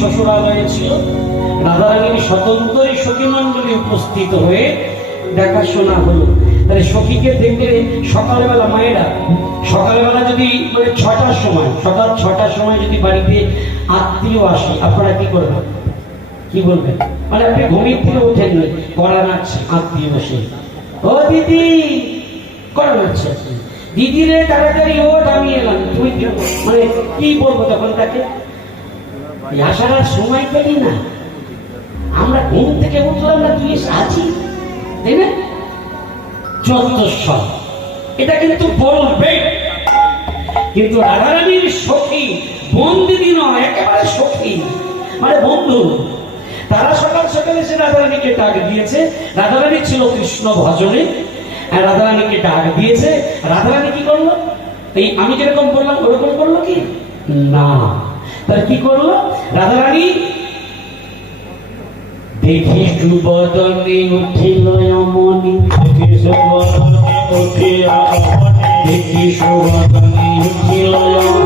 শ্বশুরালয়ে ছিল। রাধারানীর স্বতন্ত্রই সখী মন্ডলী উপস্থিত হয়ে দেখাশোনা হলো। তাহলে সখীকে দেখলে সকালবেলা মায়েরা সকালবেলা যদি মানে 6টার সময় সকাল 6টার সময় যদি বাড়িতে আত্মীয় আসে, আপনারা কি করবেন? কি বলবেন? মানে আপনি ঘুমিয়ে থেকে ওঠেন না, কড়া নাচছে আত্মীয় বসে, ও দিদি কড়া নাচছে, দিদি রে তাড়াতাড়ি ওঠ আমি এলাম। তুমি মানে কি বলবো তখন তাকে? আসার আর সময় পেলি না, আমরা ঘুম থেকে উঠলাম না, তুই আছি, তাই না? চতুর্থ এটা কিন্তু বলবে। কিন্তু রাধারানীর সখী বন্দিনী নয়, একেবারে সখী মানে বন্ধু। তারা সকাল সকালে সে রাধারানীকে ডাক দিয়েছে। রাধারানী ছিল কৃষ্ণ ভজনে, রাধারানীকে ডাক দিয়েছে। রাধারানী কি করলো? এই আমি যেরকম বললাম ওরকম করলো কি না? তাহলে কি করলো রাধারানী? দেখি সুবদনে উঠিল অমনি, দেখি সুবদনে উঠিল অমনি, দেখি সুবদনে উঠিল অমনি,